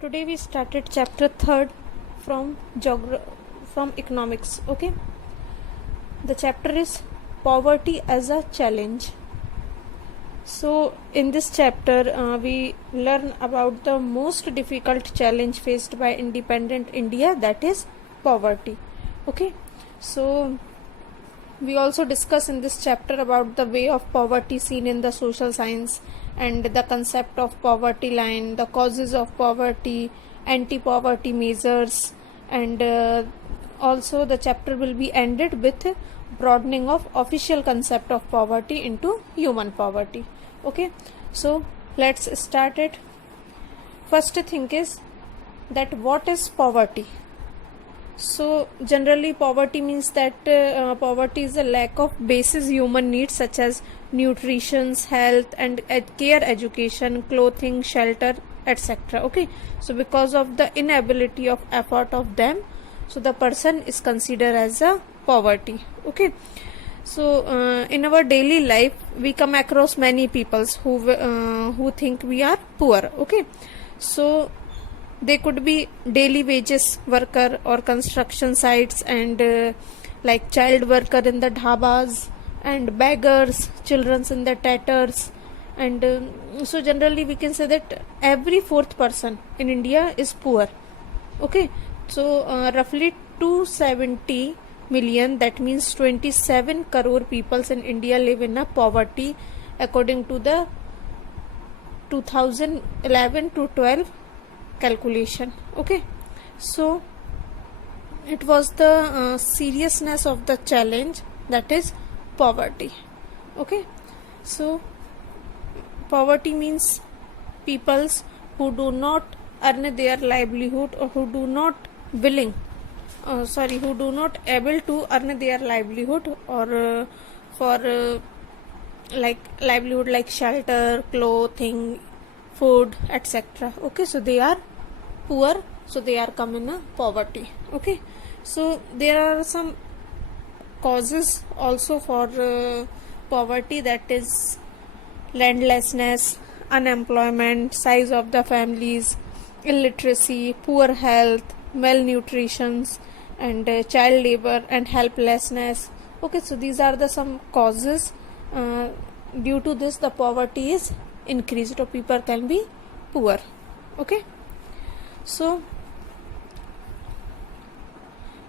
Today we started chapter 3rd from from economics. Okay, the chapter is poverty as a challenge. So in this chapter we learn about the most difficult challenge faced by independent India, that is poverty. Okay, so we also discuss in this chapter about the way of poverty seen in the social science and the concept of poverty line, the causes of poverty, anti-poverty measures, and also the chapter will be ended with broadening of official concept of poverty into human poverty. Okay, so let's start it. First thing is that what is poverty? So generally poverty means that poverty is a lack of basic human needs such as nutrition, health and care, education, clothing, shelter, etc. Okay, so because of the inability of effort of them, so the person is considered as a poverty. Okay, so in our daily life we come across many peoples who think we are poor. Okay, so they could be daily wages worker or construction sites, and like child worker in the dhabas, and beggars, children in the tatters, and so generally we can say that every fourth person in India is poor. Okay, so roughly 270 million, that means 27 crore peoples in India live in a poverty according to the 2011 to 12 calculation. Okay, so it was the seriousness of the challenge, that is poverty. Okay, so poverty means peoples who do not earn their livelihood, or who do not willing who do not able to earn their livelihood, or for like livelihood like shelter, clothing, food, etc. Okay, so they are poor, so they are come in a poverty. Okay, so there are some causes also for poverty, that is landlessness, unemployment, size of the families, illiteracy, poor health, malnutrition, and child labor and helplessness. Okay, so these are the some causes due to this the poverty is increased, or people can be poor. Okay, so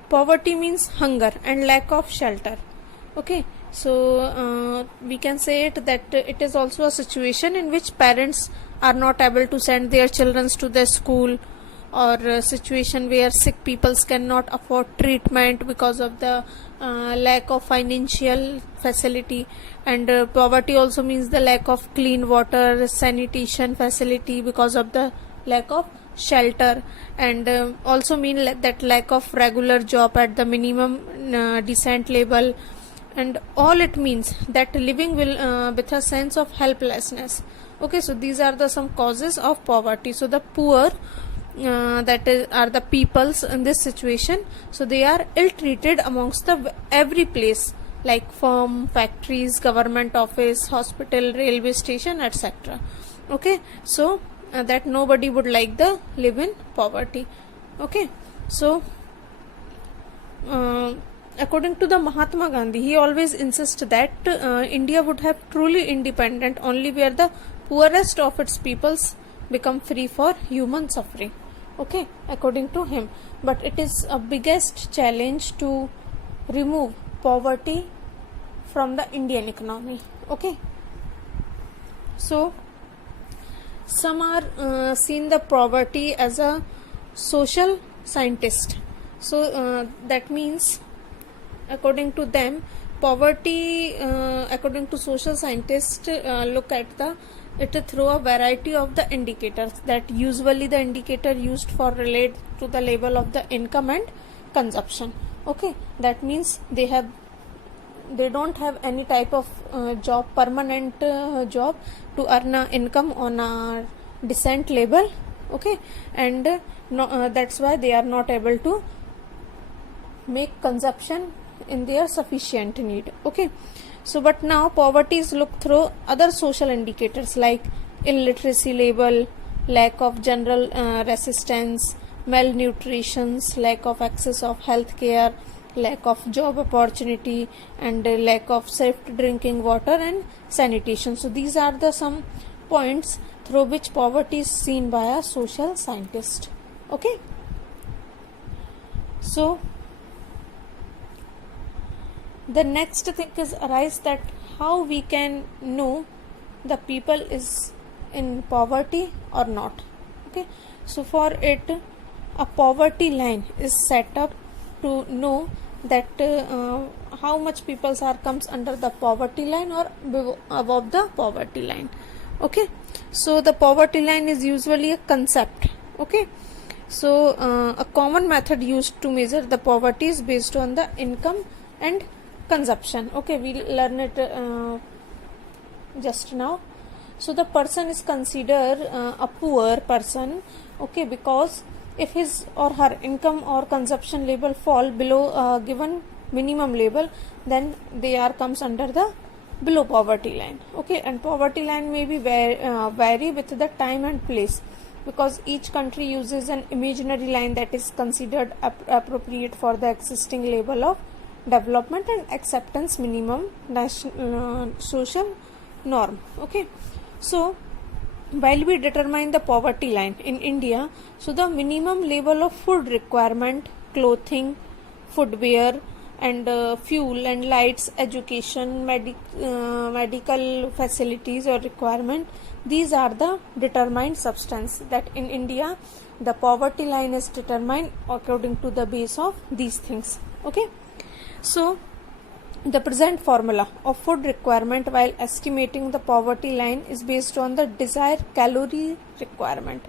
poverty means hunger and lack of shelter. Okay, so we can say it that it is also a situation in which parents are not able to send their children to the school, or a situation where sick people cannot afford treatment because of the lack of financial facility. And poverty also means the lack of clean water, sanitation facility, because of the lack of shelter, and also mean that lack of regular job at the minimum decent level, and all it means that living will with a sense of helplessness. Okay, so these are the some causes of poverty. So the poor are the peoples in this situation, so they are ill treated amongst the every place, like firm, factories, government office, hospital, railway station, etc. Okay, so that nobody would like the live in poverty. Okay, so according to the Mahatma Gandhi, he always insists that India would have truly independent only where the poorest of its peoples become free for human suffering. Okay, according to him, but it is a biggest challenge to remove poverty from the Indian economy. Okay, so some are seen the poverty as a social scientist. So that means according to them poverty according to social scientists look at it through a variety of the indicators, that usually the indicator used for relate to the level of the income and consumption. Okay, that means they don't have any type of job, permanent job to earn a income on a decent level. Okay, and that's why they are not able to make consumption in their sufficient need. Okay, so but now poverty is looked through other social indicators like illiteracy level, lack of general resistance, malnutrition, lack of access of health care, lack of job opportunity, and lack of safe drinking water and sanitation. So these are the some points through which poverty is seen by a social scientist. Okay, so the next thing is arise that how we can know the people is in poverty or not. Okay, so for it a poverty line is set up to know that how much people are comes under the poverty line or above the poverty line. Okay, so the poverty line is usually a concept. Okay, so a common method used to measure the poverty is based on the income and consumption. Okay, we learn it just now. So the person is considered a poor person. Okay, because if his or her income or consumption level fall below given minimum level, then they are comes under the below poverty line. Okay, and poverty line may be vary with the time and place, because each country uses an imaginary line that is considered appropriate for the existing level of development and acceptance minimum national social norm. Okay, so while we determine the poverty line in India, so the minimum level of food requirement, clothing, footwear, and fuel and lights, education, medical facilities or requirement, these are the determined substance that in India the poverty line is determined according to the base of these things. Okay, so the present formula of food requirement while estimating the poverty line is based on the desired calorie requirement.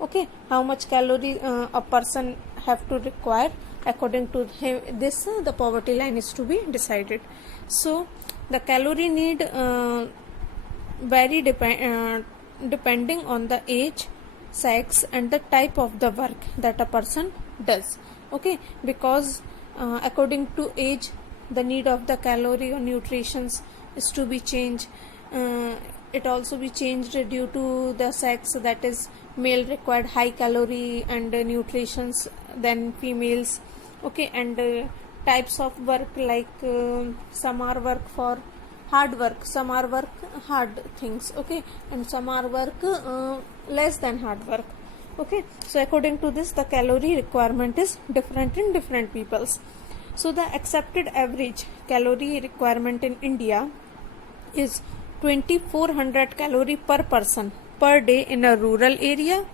Okay, how much calorie a person have to require, according to this the poverty line is to be decided. So the calorie need vary depending on the age, sex, and the type of the work that a person does. Okay, because according to age the need of the calorie or nutrition is to be changed. It also be changed due to the sex, that is male required high calorie and nutritions than females. Okay, and types of work, like some are work for hard work, some are work hard things. Okay, and some are work less than hard work. Okay, so according to this the calorie requirement is different in different peoples. So the accepted average calorie requirement in India is 2400 calorie per person per day in a rural area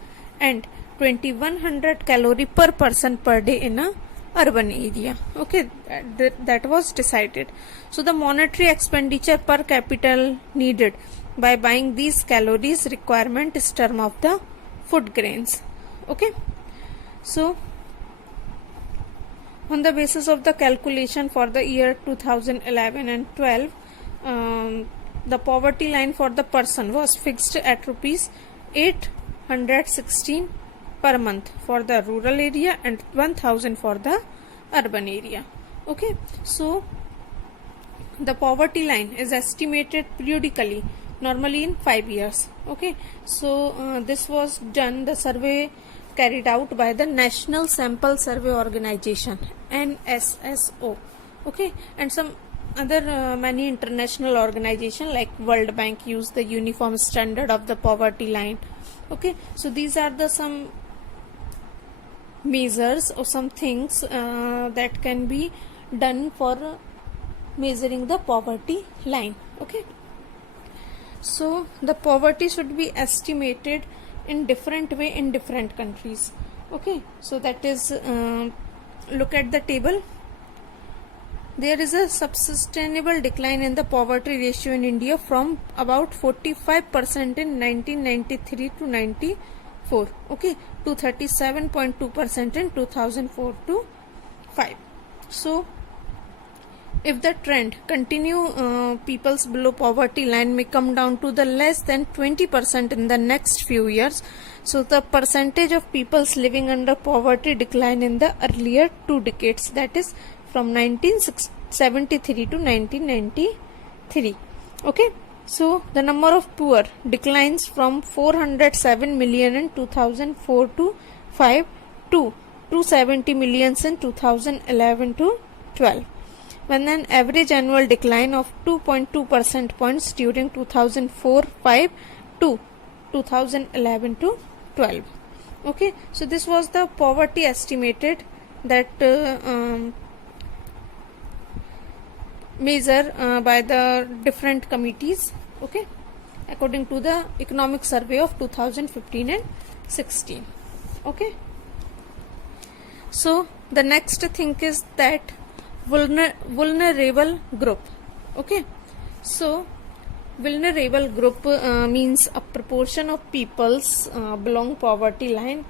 and 2100 calorie per person per day in a urban area. Okay, that was decided. So the monetary expenditure per capita needed by buying these calories requirement is term of the food grains. Okay, so on the basis of the calculation for the year 2011 and 12, the poverty line for the person was fixed at rupees 816 per month for the rural area and 1000 for the urban area. Okay, so the poverty line is estimated periodically, normally in 5 years. Okay, so this was done, the survey carried out by the National Sample Survey Organization, NSSO. Okay, and some other many international organizations like World Bank use the uniform standard of the poverty line. Okay, so these are the some measures or some things that can be done for measuring the poverty line. Okay, so the poverty should be estimated in different way in different countries. Okay, so that is look at the table. There is a sustainable decline in the poverty ratio in India from about 45% in 1993 to 94. Okay, to 37.2% in 2004 to 5. So if the trend continue, people's below poverty line may come down to the less than 20% in the next few years. So the percentage of peoples living under poverty decline in the earlier 2 decades, that is from 1973 to 1993. Okay, So the number of poor declines from 407 million in 2004 to 5 to 270 millions in 2011 to 12, when an average annual decline of 2.2 percent points during 2004-5 to 2011 to 12. Okay, so this was the poverty estimated that measure by the different committees, okay, according to the economic survey of 2015 and 16. Okay, so the next thing is that vulnerable group. Okay, so vulnerable group means a proportion of peoples belong poverty line.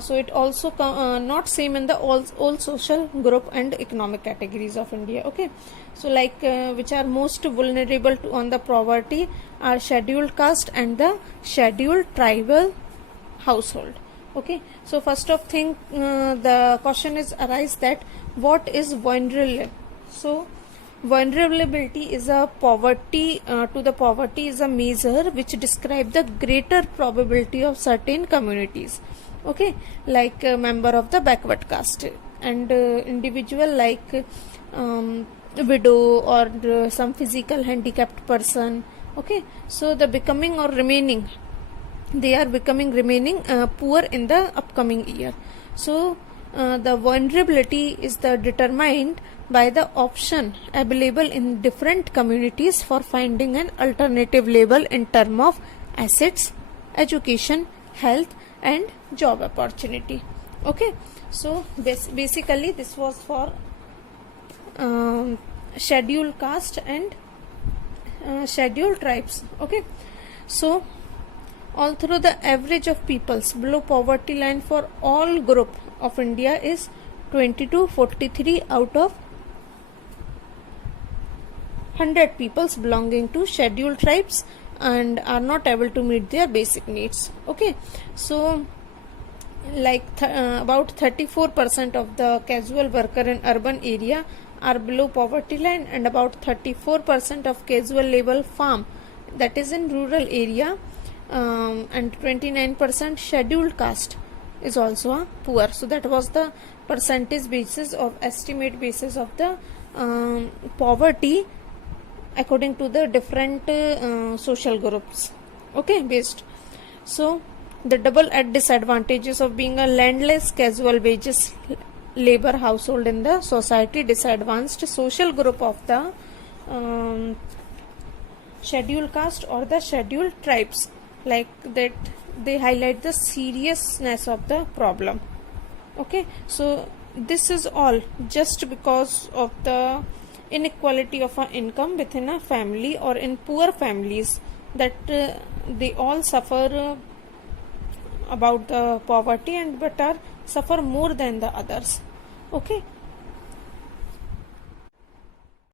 So it also not same in the all social group and economic categories of India. Okay, so like which are most vulnerable to on the poverty are scheduled caste and the scheduled tribal household. Okay, so first of thing the question is arise that what is vulnerable. So vulnerability is a poverty to the poverty is a measure which describe the greater probability of certain communities, okay, like a member of the backward caste and individual like widow or some physical handicapped person. Okay, so the becoming or remaining, they are becoming remaining poor in the upcoming year. So the vulnerability is the determined by the option available in different communities for finding an alternative label in term of assets, education, health and job opportunity. Okay, so basically this was for scheduled caste and scheduled tribes. Okay, so although the average of peoples below poverty line for all group of India is 2243 out of 100 peoples belonging to scheduled tribes and are not able to meet their basic needs. Okay, so like about 34% of the casual worker in urban area are below poverty line and about 34% of casual labor farm, that is in rural area, and 29% scheduled caste is also poor. So that was the percentage basis of estimate basis of the poverty according to the different social groups. Okay, based. So the double disadvantages of being a landless casual wages labor household in the society, disadvantaged social group of the scheduled caste or the scheduled tribes, like that they highlight the seriousness of the problem. Okay, so this is all just because of the inequality of income within a family or in poor families, that they all suffer about the poverty and but are suffer more than the others. Okay,